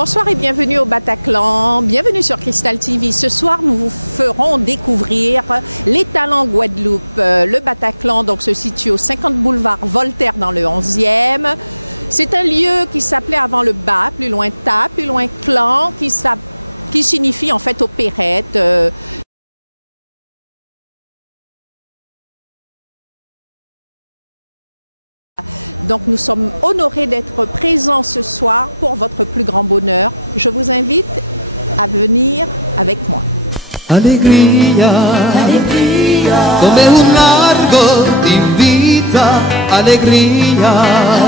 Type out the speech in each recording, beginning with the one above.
Bonsoir et bienvenue au Bataclan, bienvenue sur Cristal TV. Ce soir, nous vous ferons découvrir les talents Guadeloupe. Le Bataclan donc, se situe au 50 boulevard Voltaire dans le 11e. C'est un lieu qui s'appelait avant le Bas, plus loin Ta, plus loin Clan, qui signifie en fait opérette. Donc nous sommes honorés d'être présents ce soir pour votre plus grand bonheur. Je vous invite à venir avec moi. Alegria, alegria, come un largo di vita, alegria,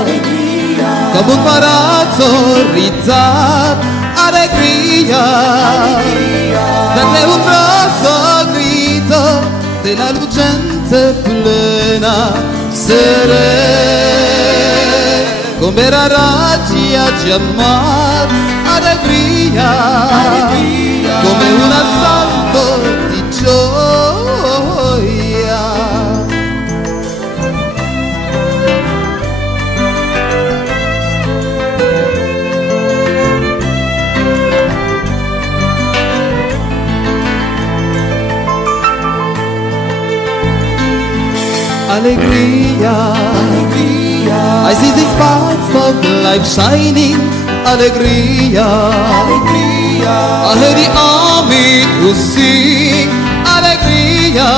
alegria, come un palazzo rizzato, alegria, alegria, date un grosso grito della lucente plena, serena, come la raggio a chiamar, alegria, alegria, come un assalto di gioia. Alegria, alegria, I see the sparks of life shining. Alegria, alegria, I hear the army who sing. Alegria,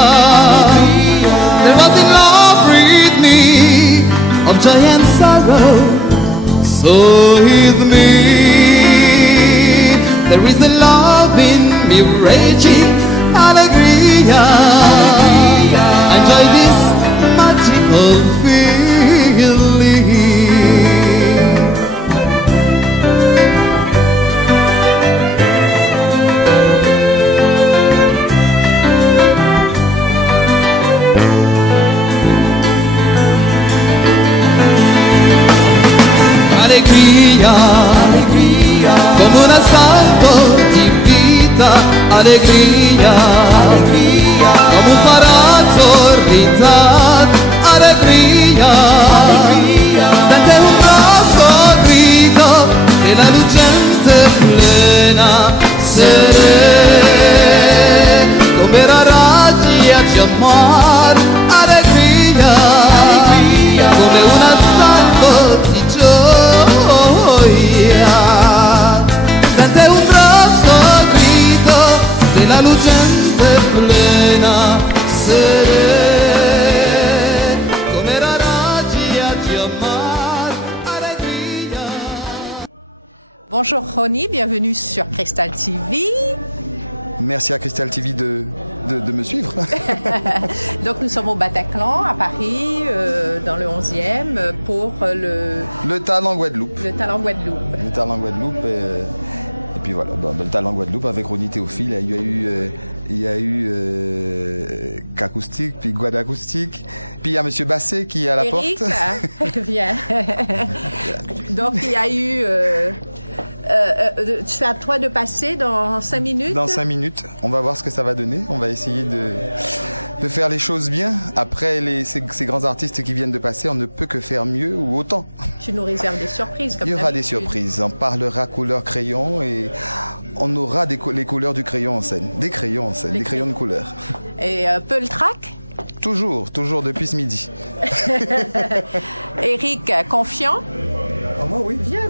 alegria, there was in love with me of joy and sorrow, so with me there is a love in me raging. Alegria, enjoy this magical feeling. Alegria, alegria, come un assalto di vita, alegria, alegria, come un palazzo rizzato, alegria, alegria, date un grosso grido e la lucente plena, serena, come la raggio a chiamar, alegria, alegria, come un assalto di gioia, date un grosso grido della lucente plena, serena, come la raggio a chiamar, alegria. Bonjour Ronnie, bienvenue sur Cristal TV. Merci à Cristal TV de me suivre. Donc nous sommes au Bataclan à Paris, dans le 11e, pour le talent Guadeloupe. Le talent Guadeloupe. Le talent Guadeloupe. Et puis voilà, le talent Guadeloupe avec Ronnie Théophile. Il y a eu Qu'acoustique, puis Guadacoustique. Puis il y a Monsieur Basset qui est à la Eric, porte. viens. Donc il y a eu... c'est à toi de passer dans 5 minutes. Dans 5 minutes, on va voir ce que ça va donner. On va essayer de faire les choses bien. Après, ces grands artistes qui viennent de passer, on ne peut que faire mieux ou autant. Tu nous réserves des surprises comme Il y aura des d'habitude. surprises. On parlera couleur crayon et on aura les couleurs du crayon en scène. Des crayons en scène, des crayons de couleur. Et Peul Track. Toujours depuis ce midi. Eric, confiant. Ah, moi, oui. Viens.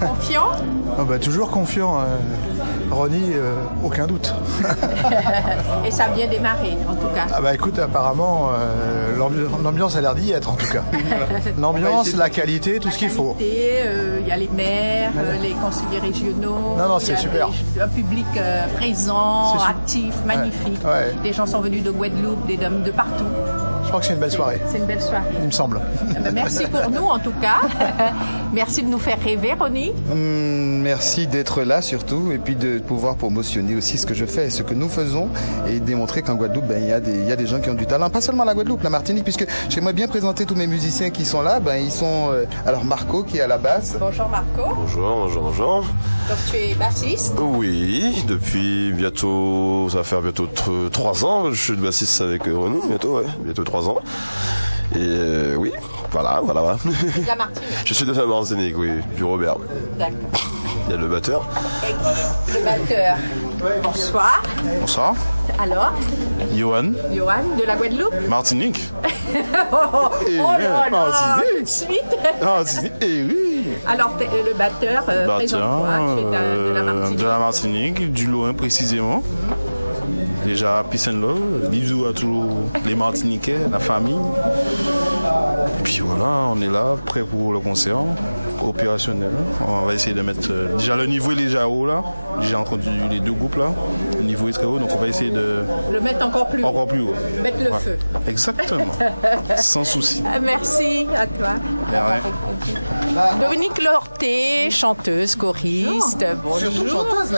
Confiant. Ah, bah, toujours confiant. Ronnie, aucun doute. Et ça a bien démarré, en tout cas. Ah bah écoute, apparemment, l'ambiance a l'air d'y être, en tout cas. L'ambiance, la qualité, tout ce qu'il faut. Il y a les maires, les conseillers régionaux. Non, il y a c'est super. Un public présent, C'est actif, magnifique. Ouais. Les gens sont venus de Guadeloupe, de partout. Je crois que c'est une belle soirée, C'est une belle soirée. il me semble. Merci pour nous, en tout cas. Merci de nous faire rêver, Ronnie. Merci d'être là surtout et puis de pouvoir promotionner aussi ce que je fais et ce que nous faisons et démontrer qu'en Guadeloupe, il y a des gens qui ont du talent. Pas seulement la Guadeloupe, la Martinique, puisque j'aimerais bien présenter tous mes musiciens qui sont là. Ils sont... alors Marco qui est à la basse. Bonjour Marco. Bonjour. Donc tu es bassiste. Oui, depuis bientôt, ça va faire bientôt 3 ans. Je suis bassiste avec Ronnie, bientôt 3 ans. Et oui, Voilà. De la Martinique. Je suis de la Martinique, oui, du Robert. D'accord. Il y a le batteur. Et le batteur. Bonsoir. Bonsoir. Alors, Johan. Johan de la Guadeloupe. Martinique. Oh là là, Martinique. tout de suite. Martinique. Eh oui. Alors, le batteur, présente-toi, tu es de la Martinique. De la Martinique, du Loin précisément. Déjà, peace and love. Bisous à tous les Martiniquais, la famille. Et puis voilà, on est là, prêt pour le concert, opérationnel. On va essayer de mettre... déjà, le niveau est déjà haut là. J'ai entendu les deux groupes là. Le niveau est très haut, donc on va essayer de... Le mettre encore plus haut. Encore plus haut. Mettre le feu. Exactement. Sans souci. Merci à toi. Dominique Lorté, chanteuse, choriste. Bonjour. Surtout chanteuse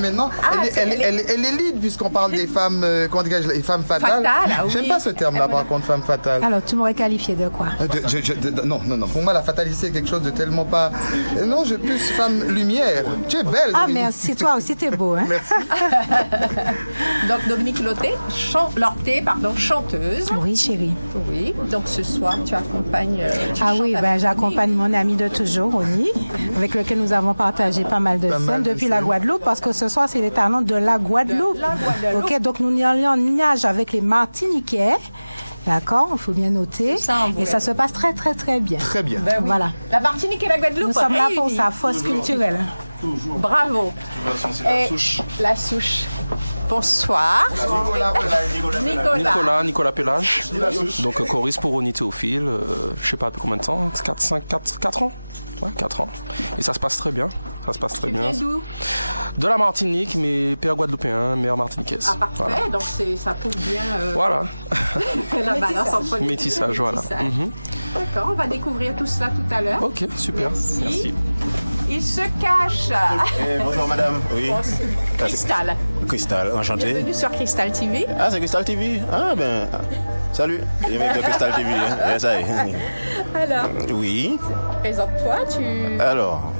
maintenant. Elle est lead puisqu'on parle des femmes, comment dirais-je, les femmes fatales. Ah oui. J'aime pas ce terme-là par contre, femme fatale. Alors, tu m'aurais qualifié de quoi? Non. Pour moi, la fatalité, c'est quelque chose de tellement pas... Non, je plus femme lumière. Tu es belle. Ah, Dominique. merci. Toi aussi, t'es beau. Hein? Merci. Donc, Dominique Lorté, chanteuse. Oui, chérie. Oui. Donc, ce soir, tu accompagnes... Ah oui, j'accompagne mon ami de toujours, Oni, avec lequel nous avons partagé pas mal de scènes depuis la Guadeloupe, parce que ce soir, c'est les talents de la Guadeloupe. Ok, donc nous y allons en lignage avec les Martiniquais. D'accord, il faut bien noter. Et ça se passe très, très, très bien. Très bien. Ben oui. Voilà. La Martinique et la Guadeloupe. Nous sommes là pour réunis. ça, force culturelle. Bravo. La souche. La souche. Bonsoir. Nicolas Pélage. Donc choriste pour Ronnie Théophile, je sais pas depuis combien de temps, 4 ans. Ouais, 4 ans. Et ça se passe très bien. Tu viens d'où? De la Martinique, mais père guadeloupéen, mère martiniquaise. Ah, parfait. Voilà. Donc ça prouve bien Voilà. la balance entre les Métissage, voilà. Mhm. D'accord, on va découvrir tout cela tout à l'heure. Ok, super. Merci. Il se cache. Bonjour madame. Oui. Cristal. Cristal, enchanté. Bienvenue sur Cristal TV. Ah, c'est Cristal TV. Ah ben, salut. Les mecs de Cristal TV. Hein. Ça y est. Alors, Oui. présente-toi, Alors,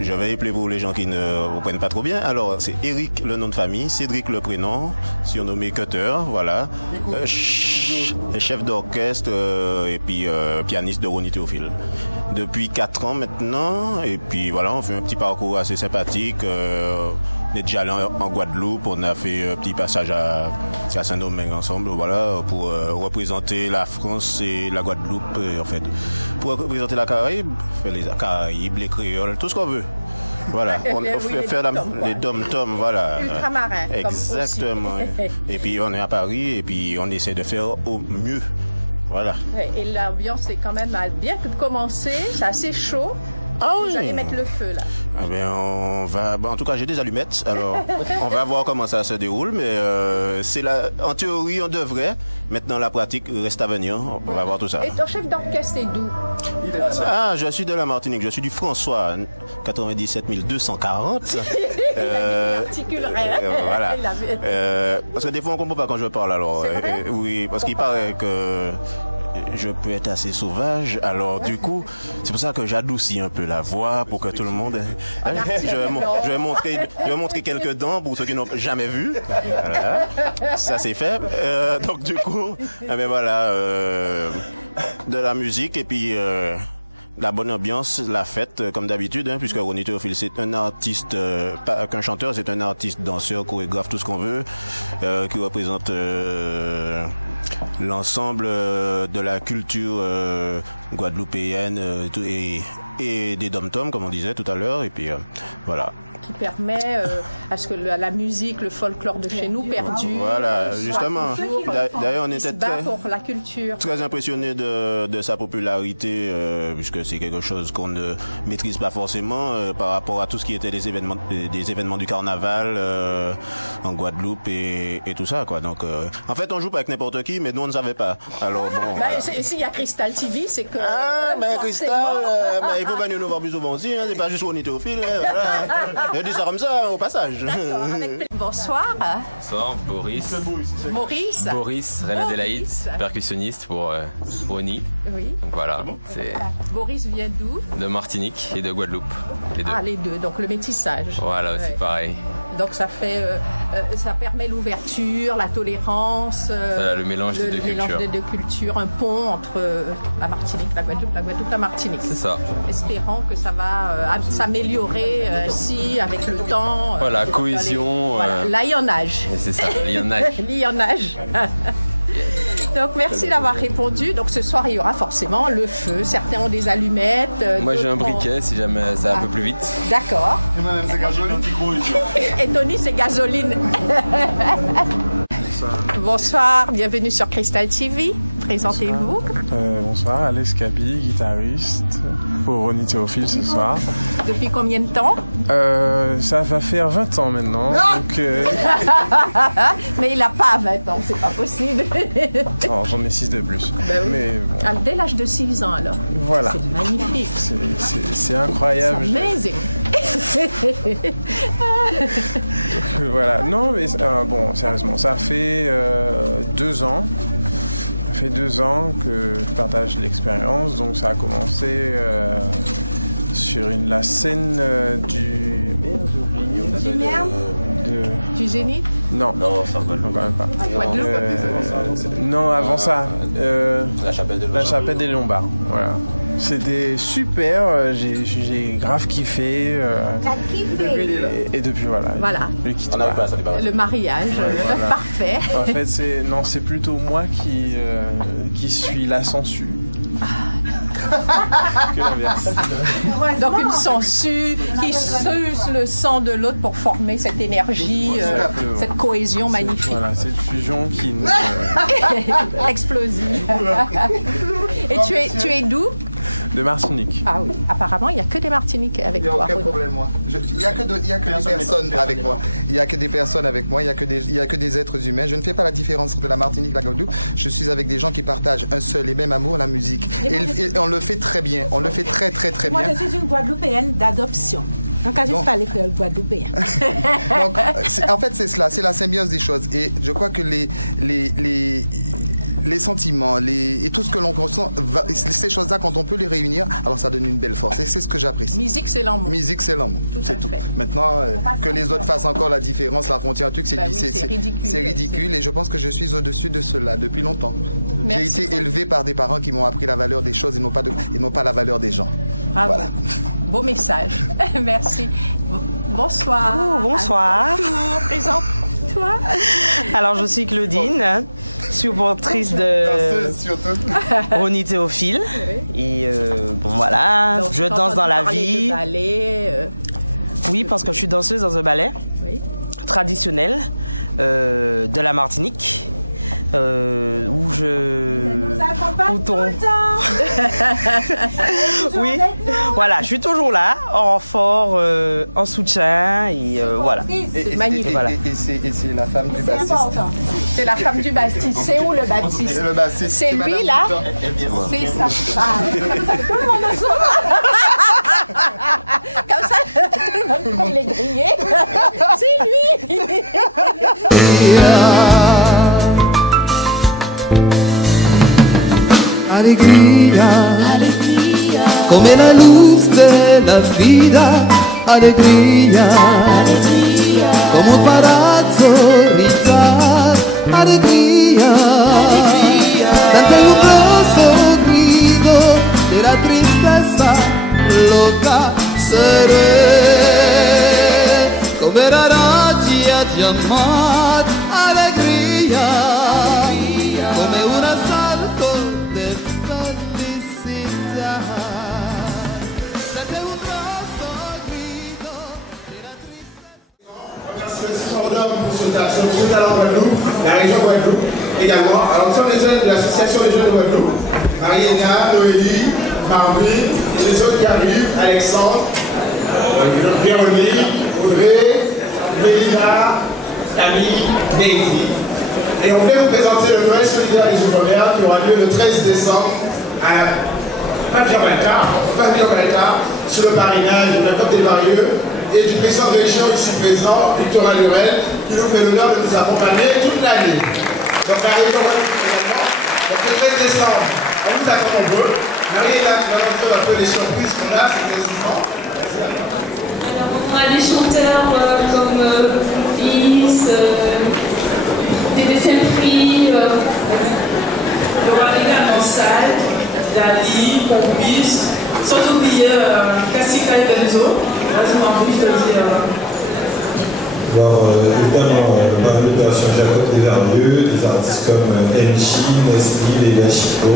je vais appeler pour les gens qui ne vous prennent pas trop bien. Alors, c'est Eric, le nom de famille, Cédric, le prénom, surnommé Cutter, voilà. Chef d'orchestre et puis pianiste de Ronnie Théophile. Depuis 4 ans maintenant, et puis voilà, on fait un petit parcours assez sympathique. On est déjà allé en Guadeloupe, on a fait un petit passage à Saint-Domingue ensemble, voilà, pour représenter la France et la Guadeloupe, en fait. Pour représenter la Caraïbe, les Caraïbes, les Créoles, tout ce qu'on veut. Voilà, on fait faire les dom-toms, voilà. ultramarins. Exactement. Et puis on est à Paris et puis on essaie de faire au mieux. Voilà. Et l'ambiance est quand même bien que de commencer, c'est assez chaud. Ah oui. Vous allez mettre le feu là. Eh bien, on va. En tout cas, j'ai des allumettes. Alors, on va voir comment ça se déroule. Mais en théorie, on devrait. Maintenant, la pratique reste à venir. On va voir tout ça. Et ton chef d'orchestre est d'où? Ah, je suis de la Martinique. Je suis du François 97 240. Articulerait. Voilà. Parce que des fois, on comprend pas quand je parle. Alors, oui, parce qu'il paraît que je peux être assez sauvage, alors du coup, c'est pour ça que j'adoucis un peu la voix pour que tout le monde... Je vais montrer quelques dents pour ceux qui n'ont jamais vu. Voilà. Ça c'est fait. Donc du coup, voilà, de la musique et puis... la bonne ambiance, la fête, comme d'habitude, hein, puisque Ronnie Théophile, c'est un artiste, pas qu'un chanteur, c'est un artiste, danseur, chorégraphe, tout ce qu'on veut, qui représente l'ensemble de la culture guadeloupéenne et des dom-toms, comme on disait tout à l'heure, et puis voilà. Qui permet à ce que la musique, le folklore de chez nous perdure. Voilà, justement. D'ailleurs, on était pour la culture. Très impressionné de sa popularité, puisque c'est quelque chose qu'on ne maîtrise pas forcément par rapport à tout ce qui était des événements du carnaval en Guadeloupe et tout ça, quoi. Donc, en fait, on joue pas avec n'importe qui, mais nous on ne savait pas. Alors bon. S'il y a Cristal TV, c'est que. Cristal, il faut venir nous voir plus souvent aussi. Hein, c'est pas juste Ronnie Théophile. Voilà. Je dis ça comme ça, au passage. D'accord, avec plaisir. Bonsoir. Bonsoir, Boris. Maurice. Boris, Reine Adélaïde, Maurice. percussionniste pour Oni. Oui. Donc voilà, c'est Boris vient d'où? de Martinique et de Guadeloupe, les deux. Ah, les deux, donc le métissage. Voilà, aussi Ouais. pareil. Donc ça fait, ça permet l'ouverture, la tolérance, Le mélange des deux mélange cultures. des deux cultures, un pont entre la Martinique, la Guadeloupe, la Martinique. C'est ça. Espérons que ça va s'améliorer ainsi avec le temps. Voilà, cohésion. Voilà, l'aïonnage. C'est ça, l'aïonnage. L'aïonnage. Donc merci d'avoir répondu. Donc ce soir il y aura forcément le feu. Certains ont des allumettes. Moi j'ai un d'autres ont- briquet si jamais ça va un peu plus vite. D'accord. Et moi-même, c'est gasoline. Et Tony c'est gasoline. Bonsoir, bienvenue sur Crystal TV. Présentez-vous. Bonsoir, Alex Kaby, guitariste pour Ronnie Théophile ce soir. Depuis combien de temps? Ça va faire 20 ans maintenant. Donc, Mais il n'a pas 20 ans, c'est pas possible. oh, j'en ai 6 de plus. Ben oui. Mais bon, Ah, dès l'âge de 6 ans alors. voilà. C'est magnifique. C'est incroyable. C'est amazing. Voilà. Non, mais bon, sérieusement, ça fait 2 ans. Ça fait 2 ans que je partage l'expérience. Donc, ça a commencé sur la scène du. Merde, j'ai oublié. Du merde Du Zénith? Non, quand même pas. Non, avant ça, La chapelle des Lombards. Voilà. C'était super, j'ai grave kiffé. Et depuis, voilà. Voilà. Je quitte On a pas. pas, ça n'est pas. Le mariage, voilà. parfait. En fait, c'est plutôt moi qui suis la sangsue. Que l'inverse. Donc une sangsue qui suce le sang de l'autre pour former cette énergie, cette cohésion magnifique. Voilà, cette fusion qui nous. Explosive. Et tu es d'où? De Martinique. Ah oui, apparemment il n'y a que des Martiniquais avec Il n'y a toi. aucun problème, moi. Il n'y a que des personnes avec moi. Il n'y a que des personnes avec moi, il n'y a que des êtres humains. Je ne fais pas la différence entre la Martinique et la Guadeloupe. Je suis avec des gens qui partagent un seul et même amour, la musique. Et on le fait très bien. On le fait très, très, très Moi, bien. je suis une Guadeloupéenne d'adoption. Donc, je Bon. suis pas l'école guadeloupéenne. Donc, en fait, c'est cela, c'est la symbiose des choses. Et je crois que les sentiments, et tout ce que l'on ressent, ces choses-là, quand on peut les réunir, alors ça donne une belle force. Et c'est ce que j'apprécie. Musique c'est l'amour. Musique, c'est l'amour. C'est tout. Maintenant, que les autres fassent encore la différence, la frontière, un truc, c'est Bah oui, c'est ridicule. c'est ridicule. Et je pense que je suis au-dessus de cela depuis longtemps. J'ai Merci. été élevé par des parents qui m'ont appris la valeur des choses et non pas la valeur des gens. Bravo. Voilà. Beau message. Merci. Bonsoir. Bonsoir. Bonjour. Présente-toi. Alors, je suis Claudine, supportrice de Ronnie Théophile. Et bon, voilà, Donc, je t'as danse dans entendu la parler vie. de ballet, Oui, parce que je suis danseuse dans un ballet oui. traditionnel de la Martinique. Où oui, voilà, je suis toujours là, en renfort, en soutien, et voilà. C'est magnifique. Voilà. Et c'est la femme du bassiste. C'est la femme du Baptiste. C'est où le Baptiste? Le bassiste, C'est lui Madame là? Victor. C'est sa femme. Tout le monde le saura. Comme ça, tout le monde peut les griller. C'est lui. Alegría, come la luz de la vida, alegría, como un palazzo vita, alegría, tanto un grosso grido de la tristeza loca seré, come la ragia di amar, alegría, come un asalto de felicidad, tanto un grosso grido de la la région Guadeloupe également. Alors, nous sommes les jeunes de l'association des jeunes de Guadeloupe. Mariana, Noélie, Marvin, les autres qui arrivent, Alexandre, Véronique, Audrey, Mélina, Camille, Daisy. Et on vient vous présenter le Noël solidaire des Outre-mer qui aura lieu le 13 décembre à Pavillon-Balta, sur le parrainage de la Côte des Varieux. et du président de région ici présent, Victor Lurel, qui nous fait l'honneur de nous accompagner toute l'année. Donc, arrivons donc, le 13 décembre, on vous attend nombreux. L'année là, nous allons faire un peu les surprises qu'on a, c'est quasiment. On a des chanteurs comme Is, DBFM Free, Warren Mansal, Dali, Papus, sans oublier Cassica et Benzo. On a envie de dire. Alors, évidemment, l'opération Jacob des Verlieux, des artistes comme Enchi, Nestlé, Léa Chico,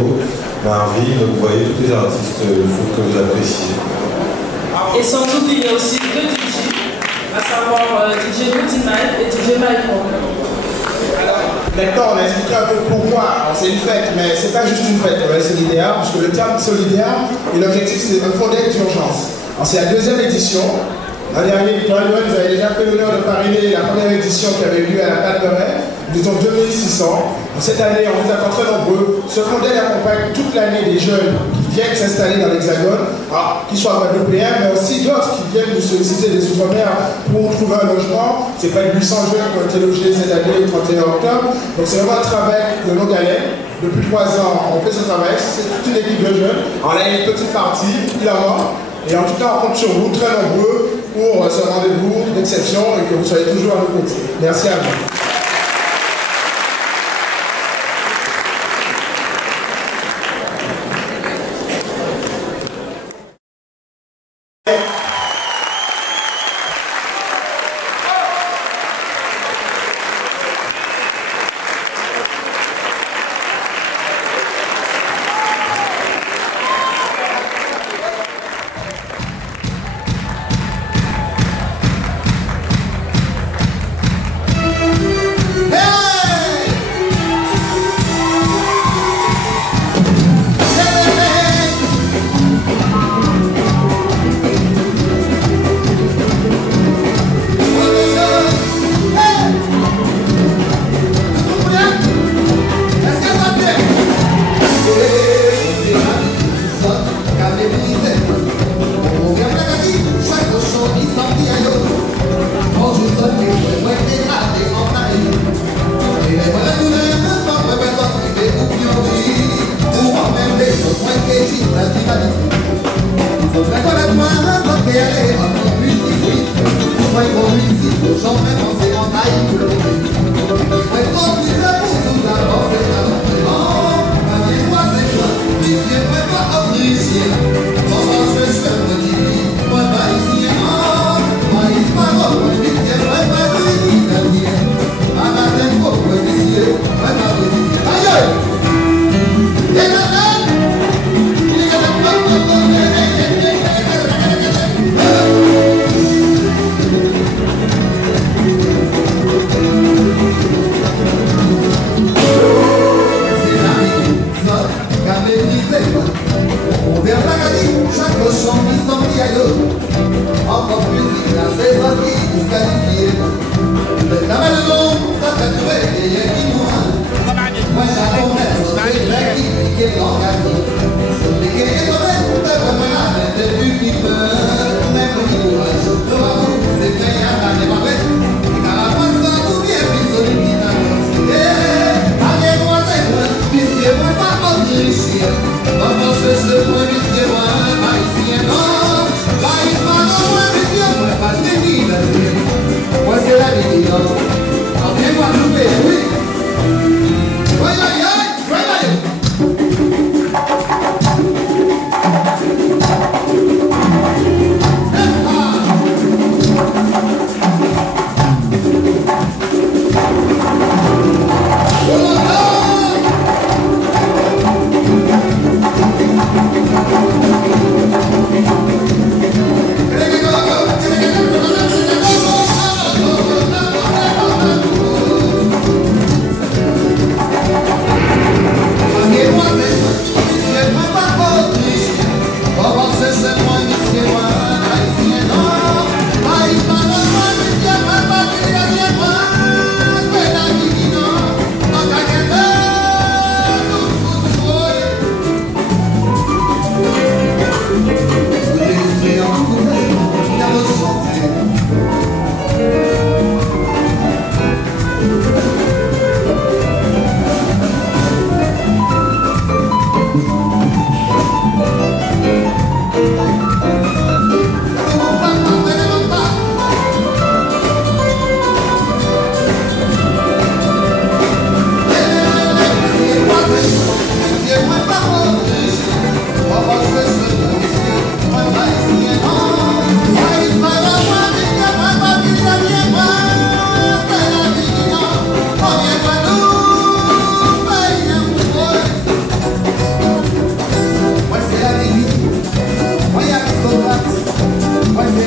Marvin, vous voyez tous les artistes que vous appréciez. Et sans oublier aussi deux DJ, à savoir DJ Ultimate et DJ Malcolm. Maintenant, on a expliqué un peu pourquoi. C'est une fête, mais c'est pas juste une fête, on est solidaire, parce que le terme solidaire, et l'objectif, c'est de fonder d'urgence. Alors, c'est la deuxième édition. L'an dernier, Victor Louette, vous avez déjà fait l'honneur de parrainer la première édition qui avait lieu à la Palmeraie. Nous étions 2600. Cette année, on est encore très nombreux. Ce modèle accompagne toute l'année des jeunes qui viennent s'installer dans l'Hexagone, alors qu'ils soient guadeloupéens, mais aussi d'autres qui viennent nous solliciter des outre-mer pour trouver un logement. C'est pas 800 jeunes qui ont été logés cette année, le 31 octobre. Donc c'est vraiment un travail de longue haleine. Depuis 3 ans, on fait ce travail. C'est toute une équipe de jeunes. Alors là, il y a une petite partie, il en manque. Et en tout cas, on compte sur vous, très nombreux, pour ce rendez-vous d'exception et que vous soyez toujours à nos côtés. Merci à vous.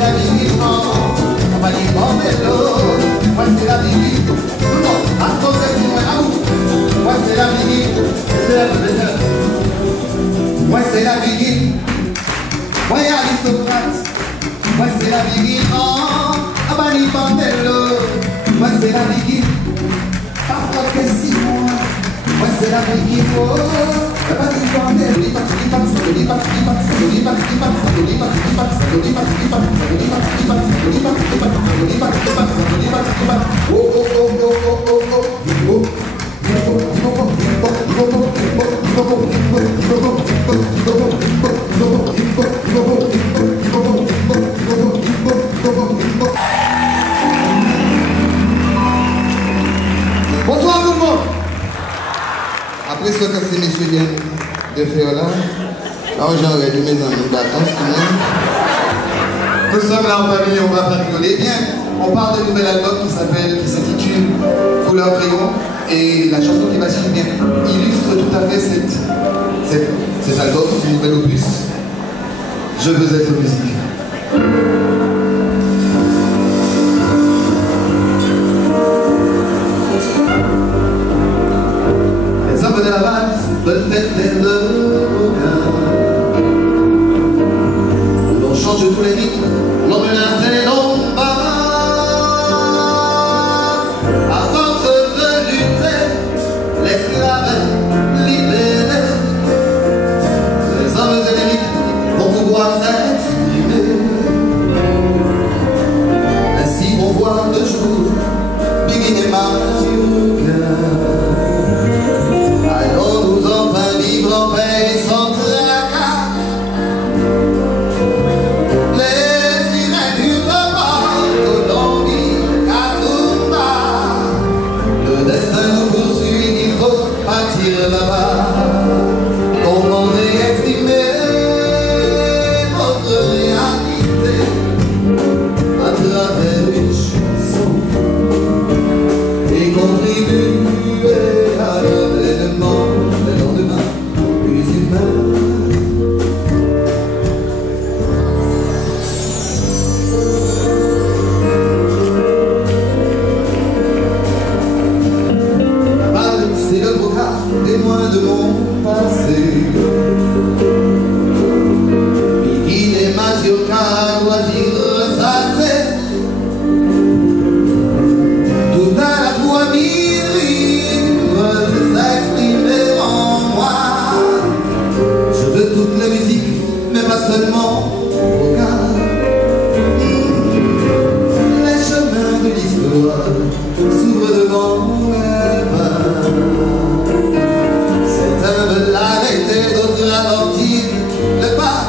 la vie qui prend, on va dire bon vélo. Moi c'est la vie qui, tout le monde, à cause de ce point d'amour. Moi c'est la vie qui, c'est la vie. Moi c'est la vie qui, moi aristocrate. Moi c'est la vie qui prend, on va dire bon vélo. Moi c'est la vie qui, parfois que 6 mois. Moi c'est la vie qui faut. Bonsoir tout le monde. Après ce que ces messieurs viennent de faire là, j'aurais dû mettre dans une vacances quand même. Nous sommes là en famille, on va pas rigoler. Bien, on parle d'un nouvel album qui s'intitule Couleur Crayon. Et la chanson qui va suivre bien illustre tout à fait cet album, ce nouvel opus. Je veux être musique. De la valse, bonne fête de l'on change tous les rythmes, l'on menace et l'on bat. À force de lutter, l'esclave est libéré. Les hommes et les mythes vont pouvoir s'exprimer. Ainsi on voit le jour, Biggie et Martin. Allons nous enfin vivre en paix sans tracas. Les sirènes hurlent pas, Colombie, Katoumba. Le destin nous poursuit, il faut partir là-bas. Comprendre et exprimer notre réalité à travers une chanson et contribuer à l'avènement d'un lendemain plus humain. La balle, c'est le brouillard, témoin de mon passé. Biggie et Mazioka, loisir ressasser. Tout à la fois s'exprimer en moi. Je veux toutes les musiques, mais pas seulement au cœur. Les chemins de l'histoire s'ouvrent devant mes pas. Certains veulent l'arrêter, d'autres ralentir le pas.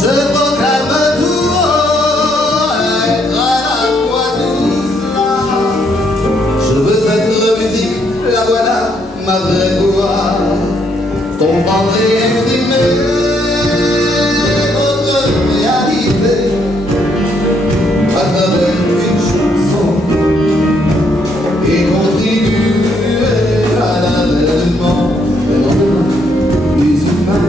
Je proclame tout haut, être à la fois tout cela. Je veux être musique, la voilà, ma vraie voix. Comprendre et exprimer notre réalité à travers une chanson et contribuer à l'avènement d'un lendemain plus humain.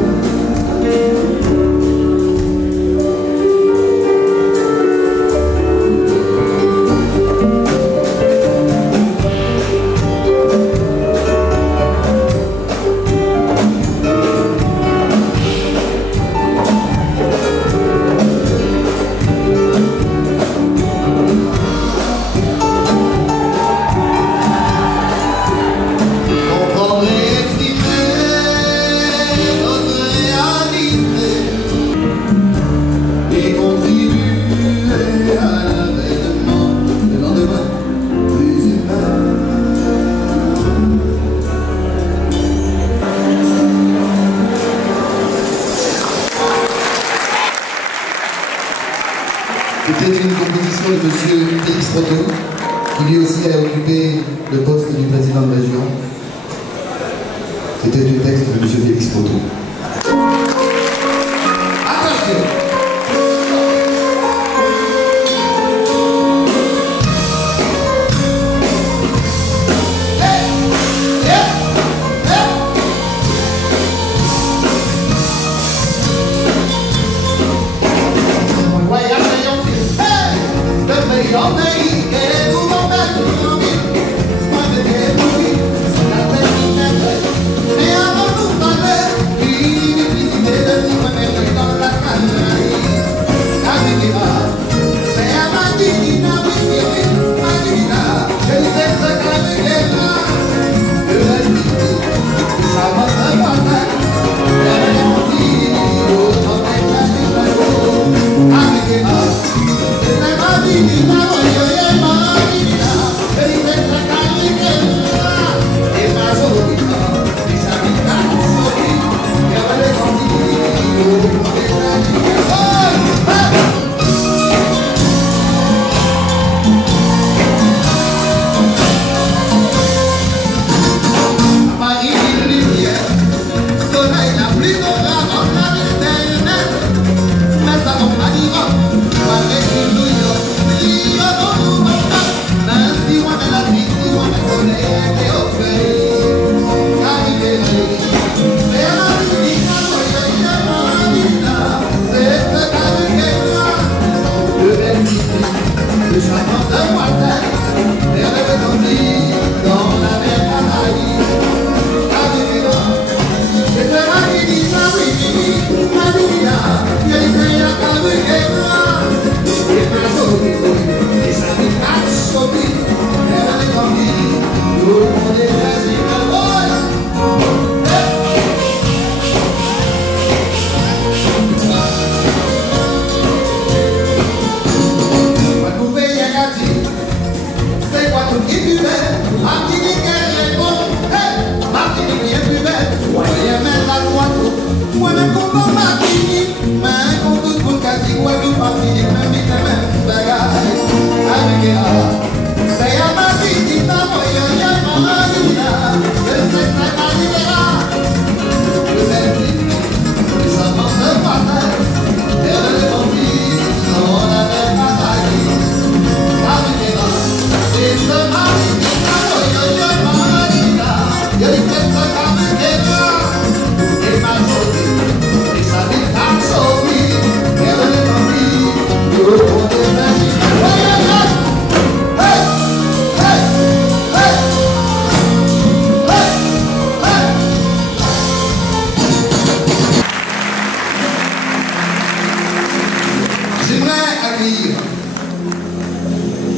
C'était une composition de M. Félix Proto, qui lui aussi a occupé le poste du président de région. C'était le texte de M. Félix Proto.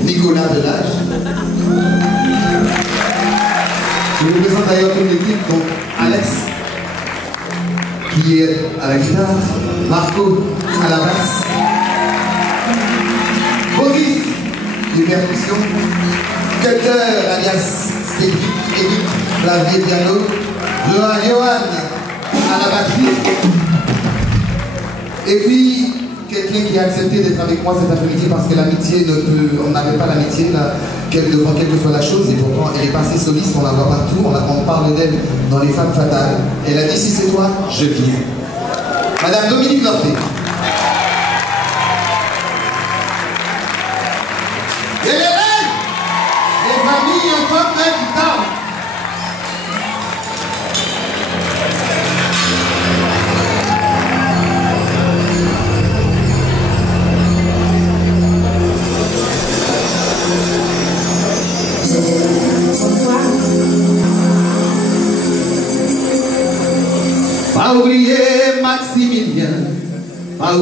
Nicolas Delage. Je vous présente d'ailleurs toute l'équipe, donc Alex, qui est à la guitare, Marco à la basse, Boris, les percussions, Cutter alias Cédric, Eric, clavier piano, Johan à la batterie, et puis quelqu'un qui a accepté d'être avec moi cet après-midi parce que l'amitié ne peut... On n'avait pas l'amitié devant quelle que soit la chose, et pourtant elle est passée soliste, on la voit partout, on parle d'elle dans Les Femmes Fatales. Elle a dit si c'est toi, je viens. Madame Dominique Lorté. Et les reines, les amis, encore un guitare. Pas oublier Maximilien, pas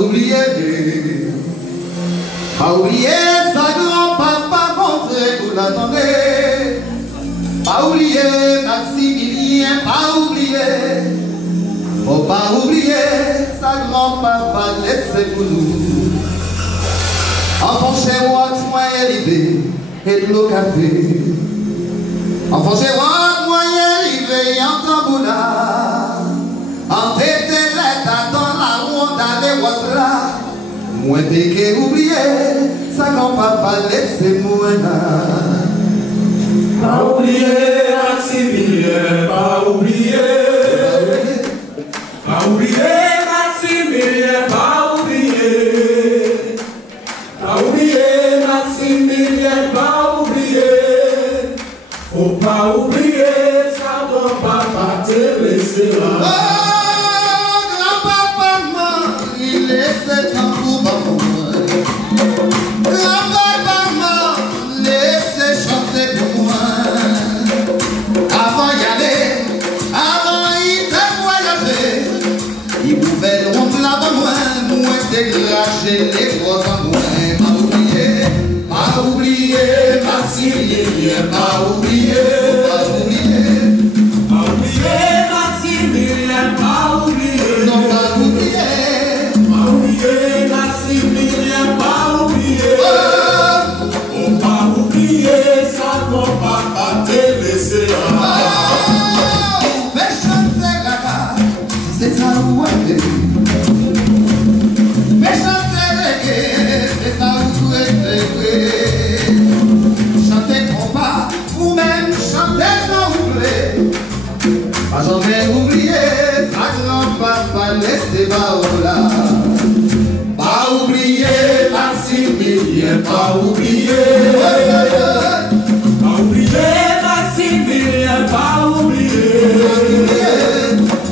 oublier sa grand-papa montré, vous l'attendez. Pas oublier Maximilien, pas oublier. Faut pas oublier sa grand-papa laissé pour nous. Enfant chez moi, moi élevé, et de l'eau café. Enfant chez moi élevé, en tambouna. En tête l'état dans la ronde des Wasla. Moi piqué oublié, sa grand-papa laissez-moi là. Pas oublier Maximilien, pas oublier. Pas oublier Maximilien, pas oublier. Pas oublier Maximilien, pas oublier. Faut pas oublier sa grand-papa te laisser là. Les voix en moins, pas oublier Maximilien, pas oublier, pas oublier, pas oublier Maximilien. qu'on va oublier. Pas oublier Maximilien, pas oublier. Faut pas oublier ça qu'on va te laisser là. Mais chanter gaga, c'est ça où elle est. Mais chanter reggae, c'est ça où elle est. Chanter combat, ou même chanter sans oublier. Pas jamais oublier, ça grand-papa laissez là. Pas oublier Maximilien, pas oublier. Pas oublier Maximilien, pas oublier.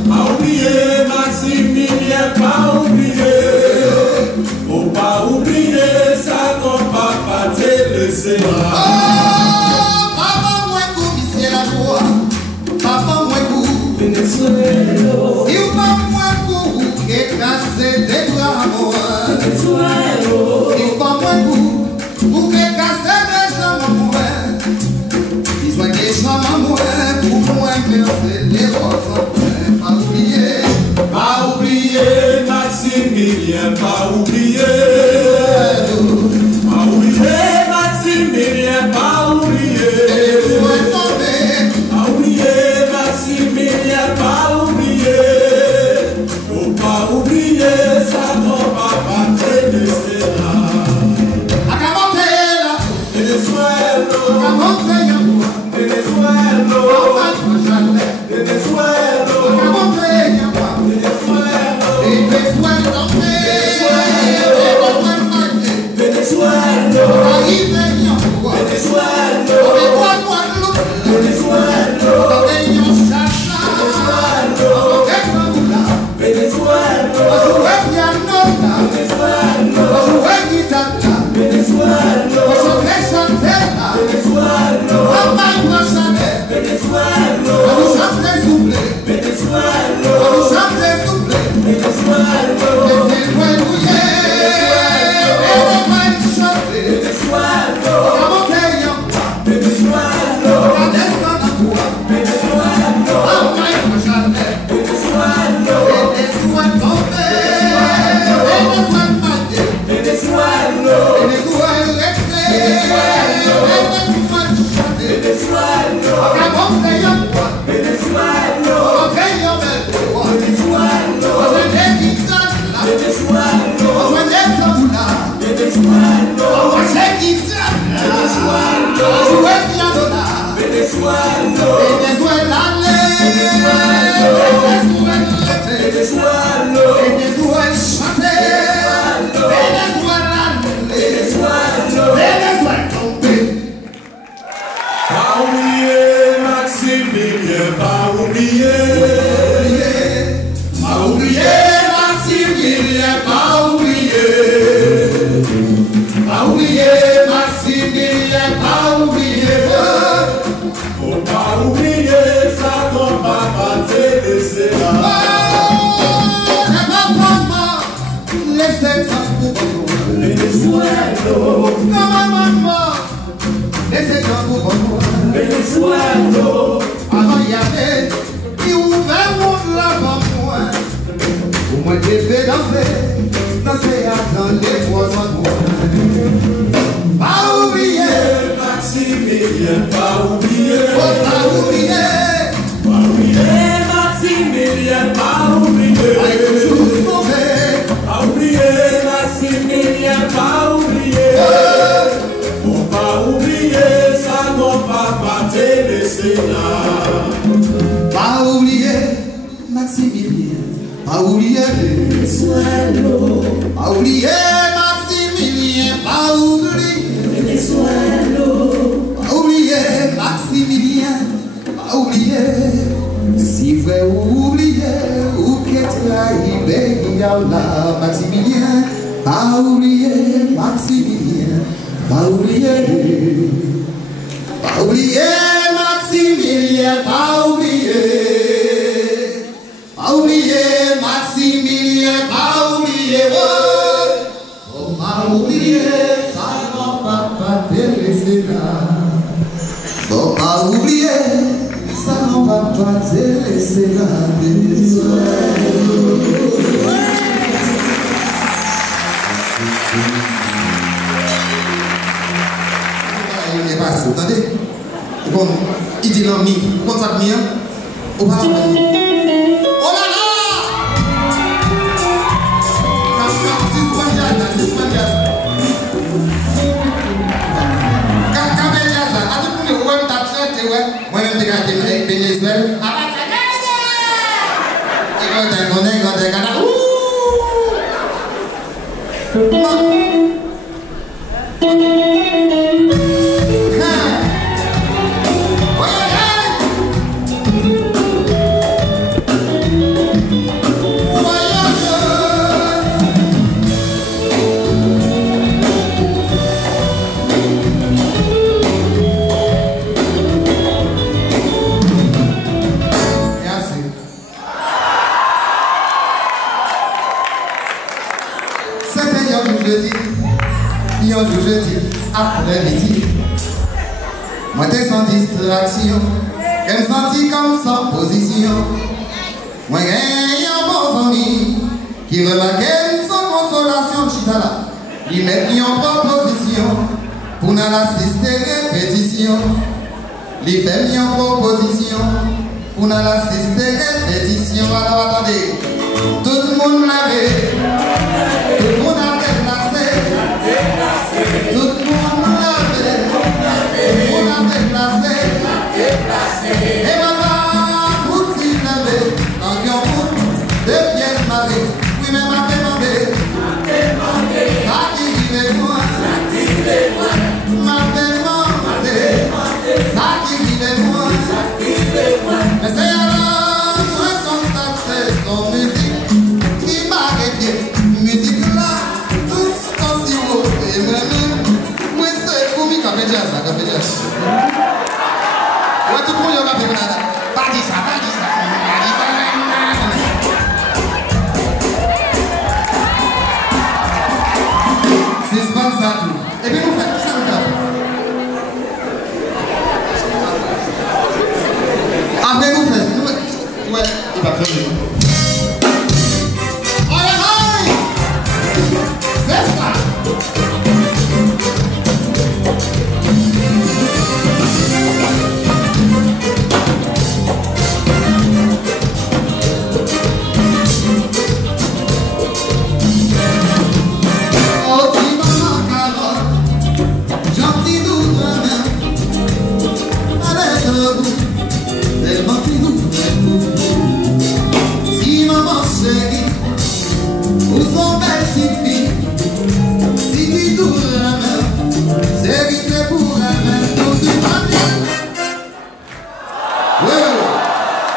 Pas oublier Maximilien, pas oublier. Faut pas oublier ça qu'on papa te laissé là. Papa moi pour ici la joie. Papa moi pour Venezuela. Si pas moi pour que casser des bras moi. Venezuela. Si pas moi pour que casser des jambes moi. Besoin des jambes moi pour moi penser les autres. Pas oublier. Pas oublier Maximilien, pas oublier. Pas oublier Maximilien, pas oublier. Pas oublier Maximilien, pas oublier. Faut pas oublier ça qu'on va pas te laisser là. Venezuela, avant y aller, il ouvert mon lavant moi. Au moins j'ai fait danser à dans les poissons. Pas oublier Maximilien, pas oublier. Pas oublier. Pas oublier Maximilien, pas oublier. Avec toujours sauvé. Pas oublier Maximilien, pas oublier. Faut pas oublier ça qu'on papa te laissé là. Pas oublier Maximilien, pas oublier Venezuela. Pas oublier Maximilien, pas oublier Venezuela. Pas oublier Maximilien, pas oublier. Si vrai ou oublier ou qu'être trahi, ben il y a là Maximilien. Pas oublier Maximilien, pas oublier. Pas oublier Maximilien, pas oublier. Pas oublier Maximilien, pas oublier. Oh, pas oublier, ça n'en va pas te laisser là. Faut pas oublier, ça n'en va pas te laisser là. Moi t'es sans distraction, elle sentit comme sans position. Moi j'ai un bon ami qui veut la guerre sans consolation. Chita, il met en proposition pour nous assister répétition. Il fait en proposition pour nous assister répétition. Alors attendez, tout le monde l'a vu, tout le monde l'a dépassé, tout le monde l'a vu.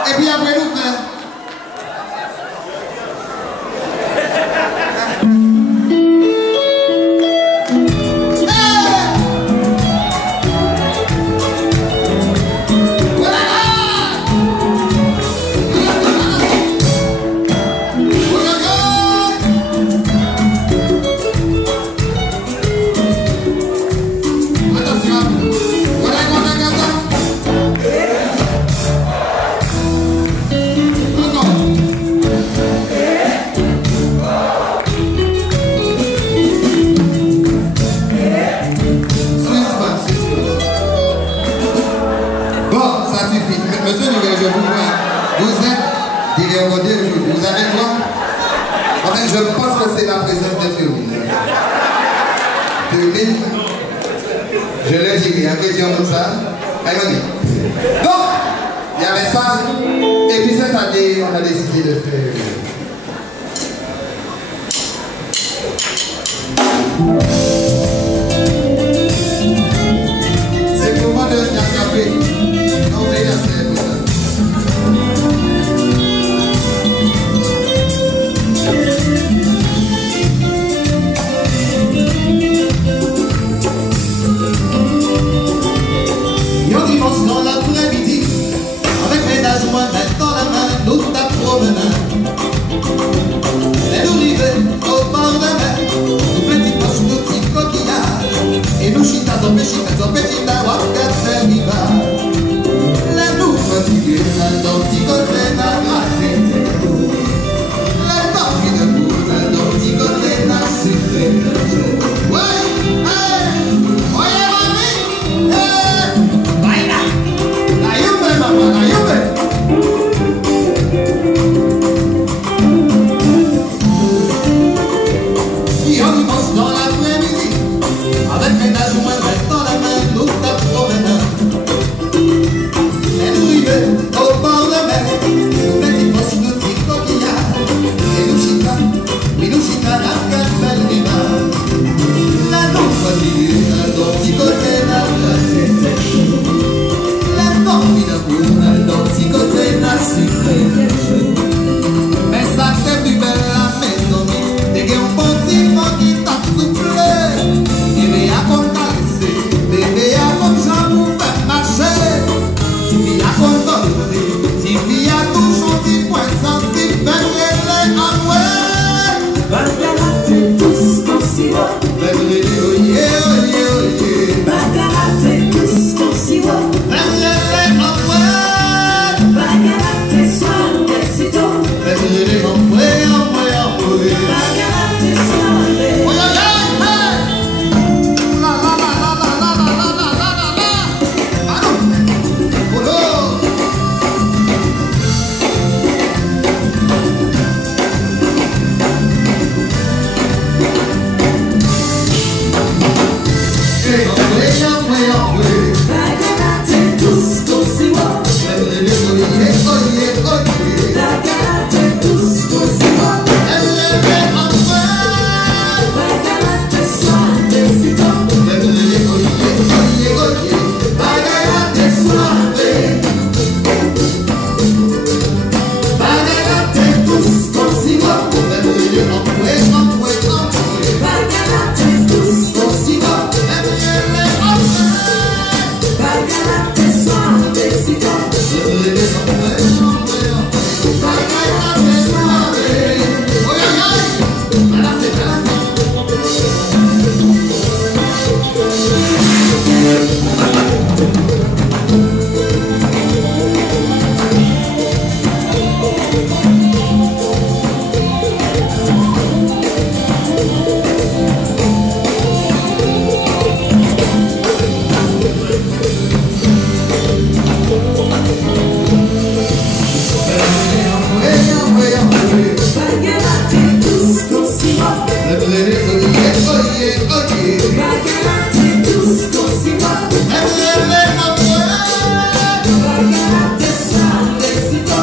Et puis après nous faire. Vous avez quoi? Enfin, je pense que c'est la présence de Fémine. Fémine, je le dirai, à question comme ça. Donc, il y avait ça. Et puis cette année, on a décidé de faire. C'est le moment de s'attraper. On va y danser. Dans l'après-midi, avec ménage moins dans la main, nous t'appromenons. Et nous vivons au bord de mer, nous petits poches, nous petits coquillages, et nous chitas au petit tawa, café viva. La nous fatigués, dans le petit côté de la café. La torpille de boue, dans le petit côté de la café. Ouais, avec ménage, moi, dans la main. Bagalate tous consigo. Bagalate tous consigo. Bagalate suavecito. Bagalate suave. Bagalate tous consigo. Bagalate tous consigo. Bagalate suavecito. Bagalate suave. Bagalate tous consigo. Bagalate tous consigo. Bagalate suavecito. Bagalate suave. Bagalate tous consigo. Bagalate tous consigo. Bagalate suavecito.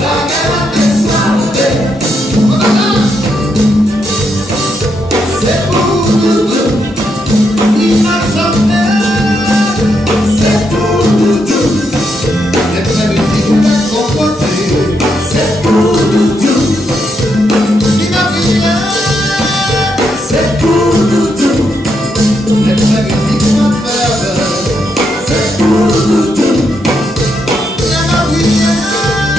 Bagalate suave. C'est pour Doudou. C'est pour Doudou. C'est pour Doudou. C'est pour Doudou. C'est pour Doudou. C'est pour Doudou. C'est pour Doudou.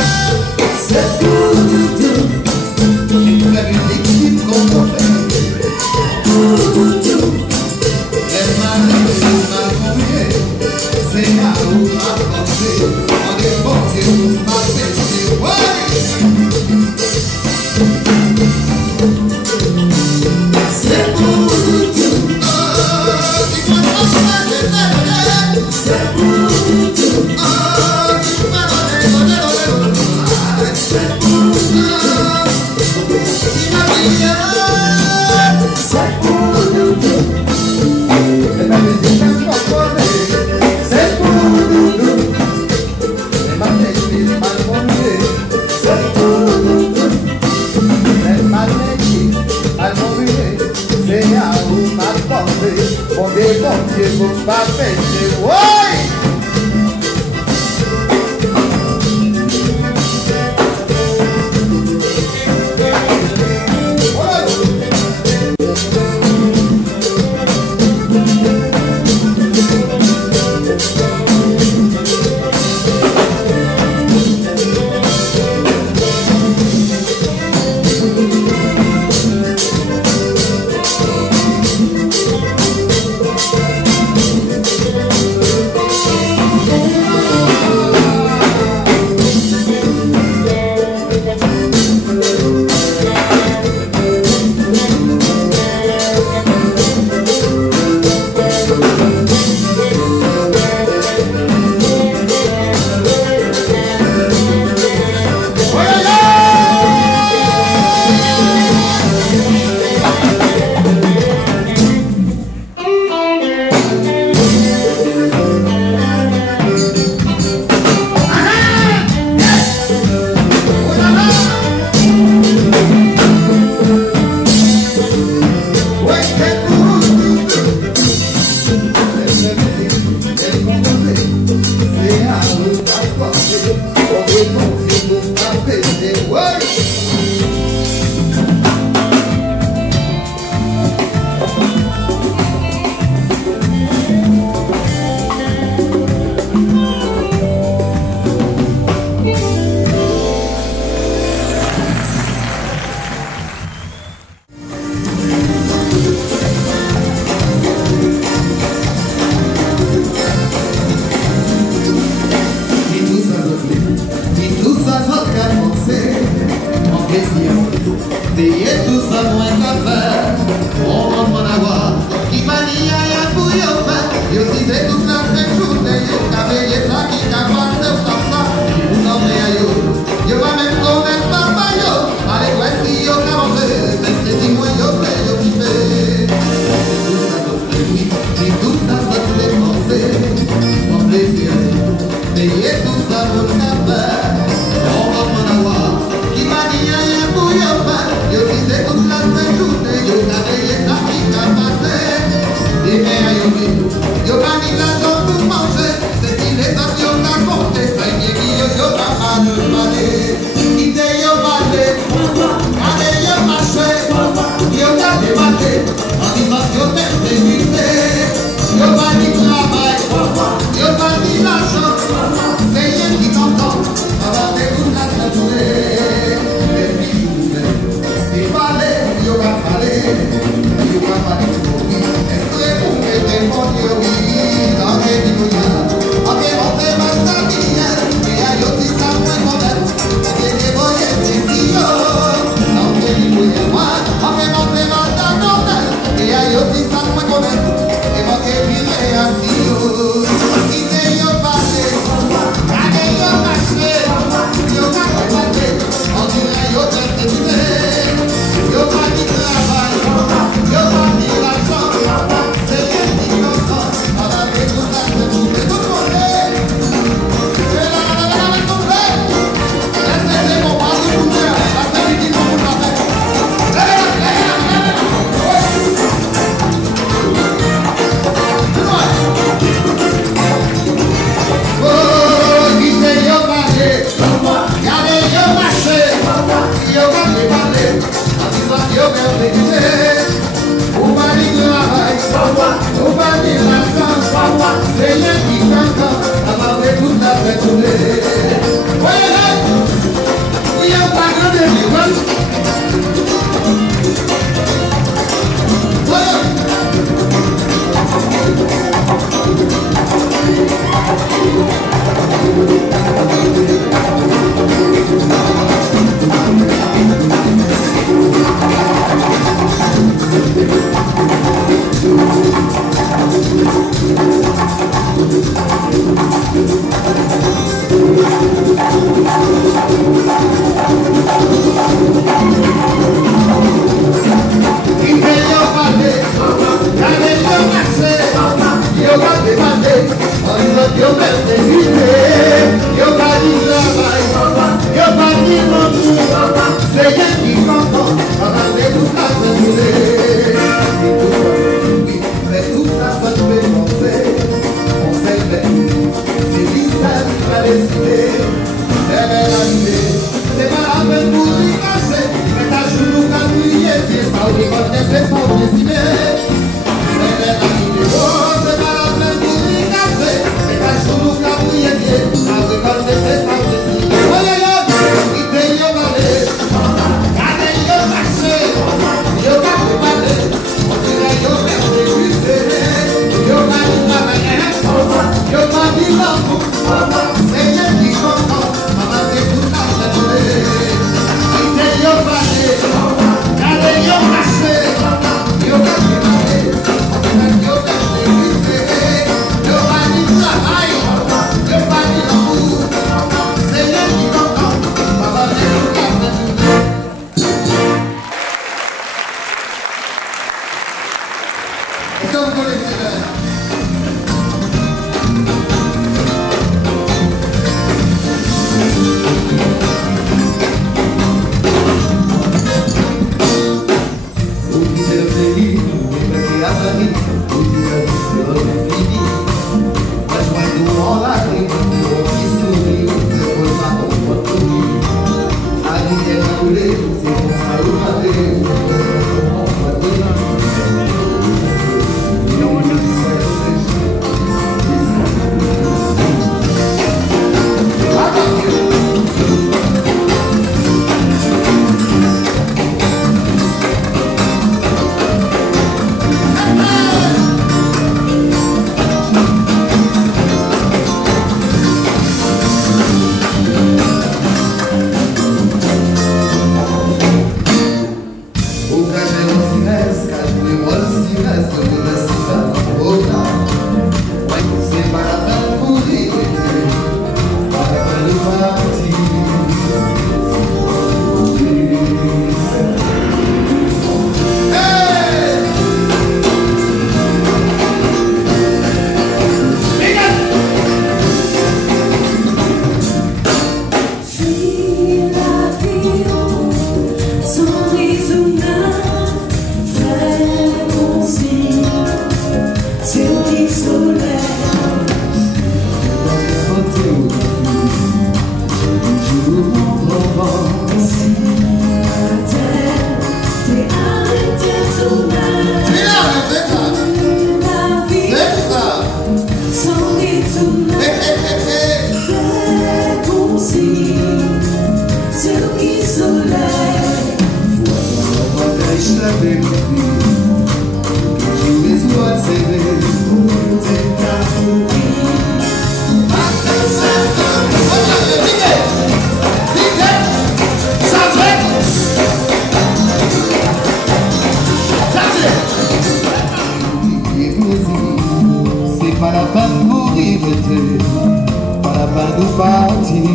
C'est pour Doudou. C'est pour Doudou. C'est pour Doudou. plaisir. Veillez tout ça moins qu'à faire. On m'en avoir. Qui m'a dit à la bouille au pain. Yo si c'est tout ça, c'est tout. T'as veillé ça qui t'a passé au temps ça. Vous en avez à yo. Yo va même commettre ma maillot. Allez, voici yo qu'en veut. C'est si moi yo fais, yo qui fait. Si tout ça va tout dénoncer. Mon plaisir. Veillez tout ça moins qu'à faire. On m'en avoir. Qui m'a dit à la bouille au pain. Yo si c'est tout ça, c'est tout. Yo t'as veillé ça qui t'a passé. Et même à yo, yo va ni la zone pour manger. C'est si les avions qu'a compté. Ça y est, yo va pas le parler. Ide yo balé, allez yo marché. Yo va débatté, en disant yo t'es sécurité. Yo va ni travail, yo va ni l'argent. C'est eux qui t'entendent, ça va dérouler la journée. C'est parler, yo va parler. Yo va parler. Thank you. C'est pas la peine de mourir, pas la peine de partir.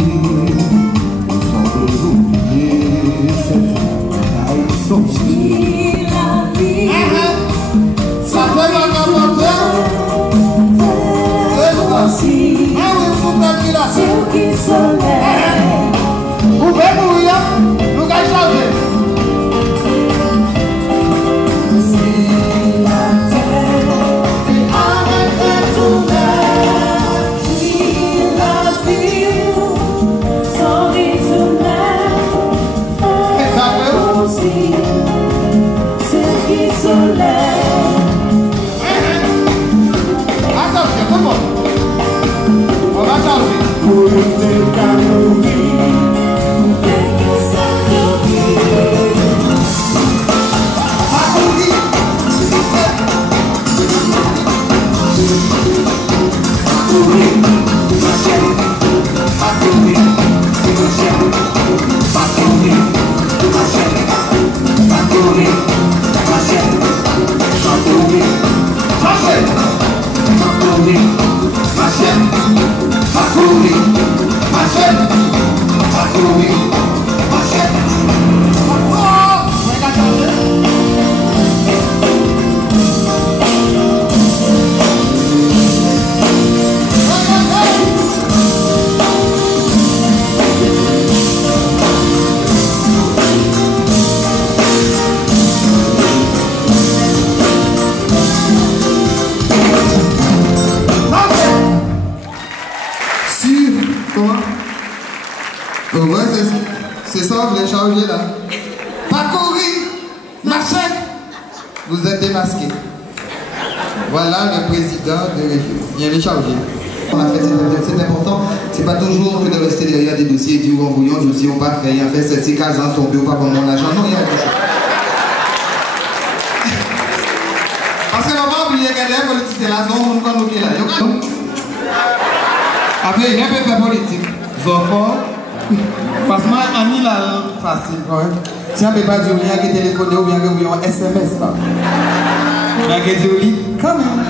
Sans oublier cette trahison. La vie, ça fait la c'est où qui soleil. Ouvrez-nous, nous gâchons. C'est ça, vous les chargez là. Parcourir, marcher. Vous êtes démasqué. Voilà le président de région. Il est chargé. On a fait, c'est important. C'est pas toujours que de rester derrière des dossiers et dire en voyant des dossiers, on pas fait, en fait, c'est 15 ans tombé ou pas pour mon argent. Non, il y a autre chose. Parce que maman, oublier que les politiciens là, sont mon qu'on est là. Après, il y a un peu de politique. Zofort. Parce que moi, on est là, facile quand même. Si on ne peut pas dire bien que téléphoner ou bien que vous avez un SMS, pas. Mais que Dieu dit, quand même.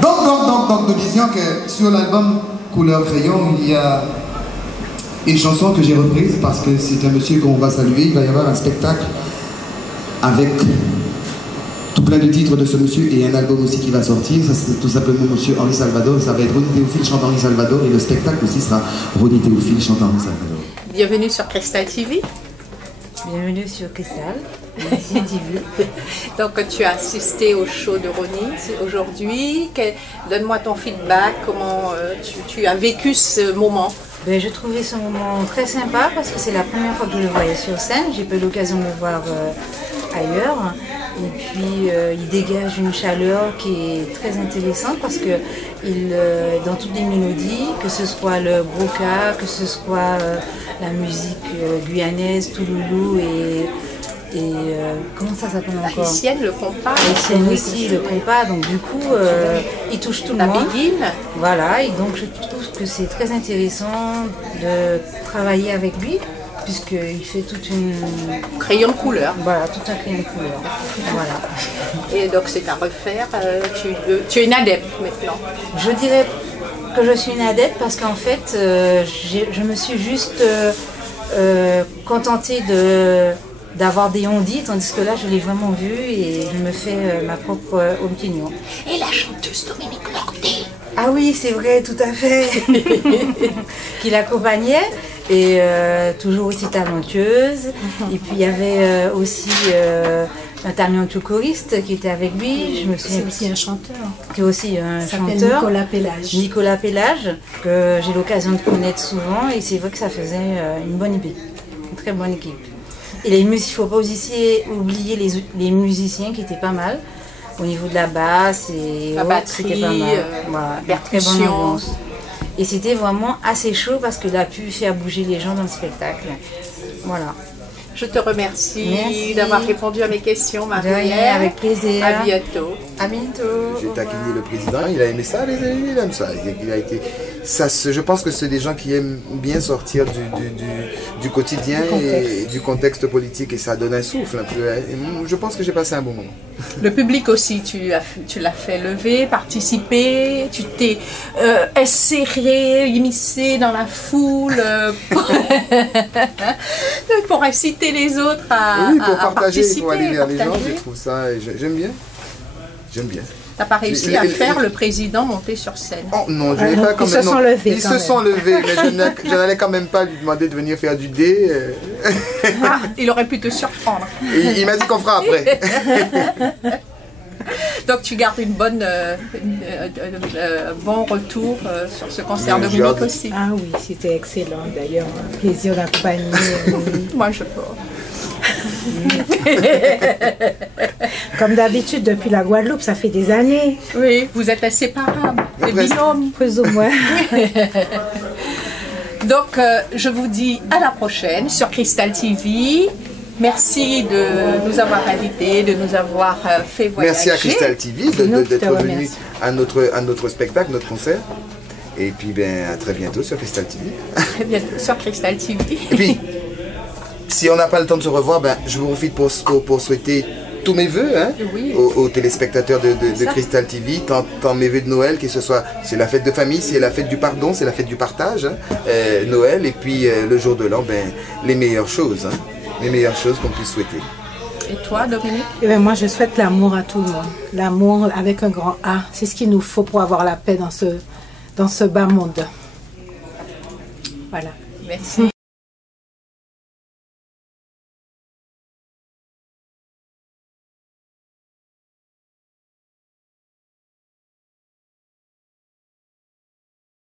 Donc, nous disions que sur l'album Couleur Crayon, il y a une chanson que j'ai reprise parce que c'est un monsieur qu'on va saluer. Il va y avoir un spectacle avec tout plein de titres de ce monsieur et un album aussi qui va sortir. Ça, c'est tout simplement monsieur Henri Salvador. Ça va être Ronnie Théophile chante Henri Salvador et le spectacle aussi sera Ronnie Théophile chante Henri Salvador. Bienvenue sur Crystal TV. Bienvenue sur Crystal. Merci TV. Donc tu as assisté au show de Ronnie aujourd'hui. Donne-moi ton feedback. Comment tu as vécu ce moment? Ben, je trouvais ce moment très sympa parce que c'est la première fois que je le voyais sur scène. J'ai pas eu l'occasion de le voir ailleurs. Et puis il dégage une chaleur qui est très intéressante parce que dans toutes les mélodies, que ce soit le broca, que ce soit la musique guyanaise, touloulou et comment ça s'appelle encore? Haïtienne, le compas. Haïtienne aussi, le compas. Donc du coup, il touche tout le monde. Voilà, et donc je trouve que c'est très intéressant de travailler avec lui, puisqu'il fait toute une... Crayon de couleur. Voilà, tout un crayon de couleur. Voilà. Et donc c'est à refaire. Tu es une adepte maintenant. Je dirais que je suis une adepte parce qu'en fait, je me suis juste contentée d'avoir des on-dit, tandis que là je l'ai vraiment vu et je me fais ma propre opinion. Et la chanteuse Dominique Nordet. Ah oui, c'est vrai, tout à fait. Qui l'accompagnait et toujours aussi talentueuse. Et puis il y avait aussi un talentueux choriste qui était avec lui. Je me souviens. C'est aussi un chanteur. Qui est aussi un chanteur. Nicolas Pélage. Nicolas Pélage, que j'ai l'occasion de connaître souvent et c'est vrai que ça faisait une bonne équipe, une très bonne équipe. Et il ne faut pas aussi oublier les musiciens qui étaient pas mal. Au niveau de la basse et la batterie, c'était pas mal. Voilà, très bonne ambiance. Et c'était vraiment assez chaud parce qu'il a pu faire bouger les gens dans le spectacle. Voilà. Je te remercie Merci d'avoir répondu à mes questions, Marie-Hélène. Avec plaisir. À bientôt. À bientôt. J'ai taquiné le président, il a aimé ça, il aime ça. Il a été, je pense que c'est des gens qui aiment bien sortir du quotidien et du contexte politique et ça donne un souffle un peu. Je pense que j'ai passé un bon moment. Le public aussi, tu l'as fait lever, participer, tu t'es inséré, immiscé dans la foule pour inciter les autres à oui, pour partager, participer. pour aller vers les gens, je trouve ça, j'aime bien. J'aime bien. T'as pas réussi à faire le président monter sur scène. Oh non, je n'ai pas quand même. Ils se sont levés. Ils se sont levés, mais je n'allais quand même pas lui demander de venir faire du dé. Ah, il aurait pu te surprendre. Il m'a dit qu'on fera après. Donc tu gardes une bonne, bon retour sur ce concert de Dominique aussi. Ah oui, c'était excellent d'ailleurs. Plaisir d'accompagner. Moi je peux. Comme d'habitude, depuis la Guadeloupe, ça fait des années. Oui, vous êtes inséparables, des binômes. Plus ou moins. Donc, je vous dis à la prochaine sur Crystal TV. Merci de nous avoir invités, de nous avoir fait voyager. Merci à Crystal TV d'être venu à notre spectacle, notre concert. Et puis, à très bientôt sur Crystal TV. Très bientôt sur Crystal TV. Et puis, si on n'a pas le temps de se revoir, je vous profite pour souhaiter tous mes vœux oui. aux téléspectateurs de Crystal TV, tant mes vœux de Noël, que ce soit, c'est la fête de famille, c'est la fête du pardon, c'est la fête du partage, Noël, et puis le jour de l'an, les meilleures choses qu'on puisse souhaiter. Et toi, Dominique? Moi, je souhaite l'amour à tout le monde. L'amour avec un grand A. C'est ce qu'il nous faut pour avoir la paix dans ce bas monde. Voilà. Merci.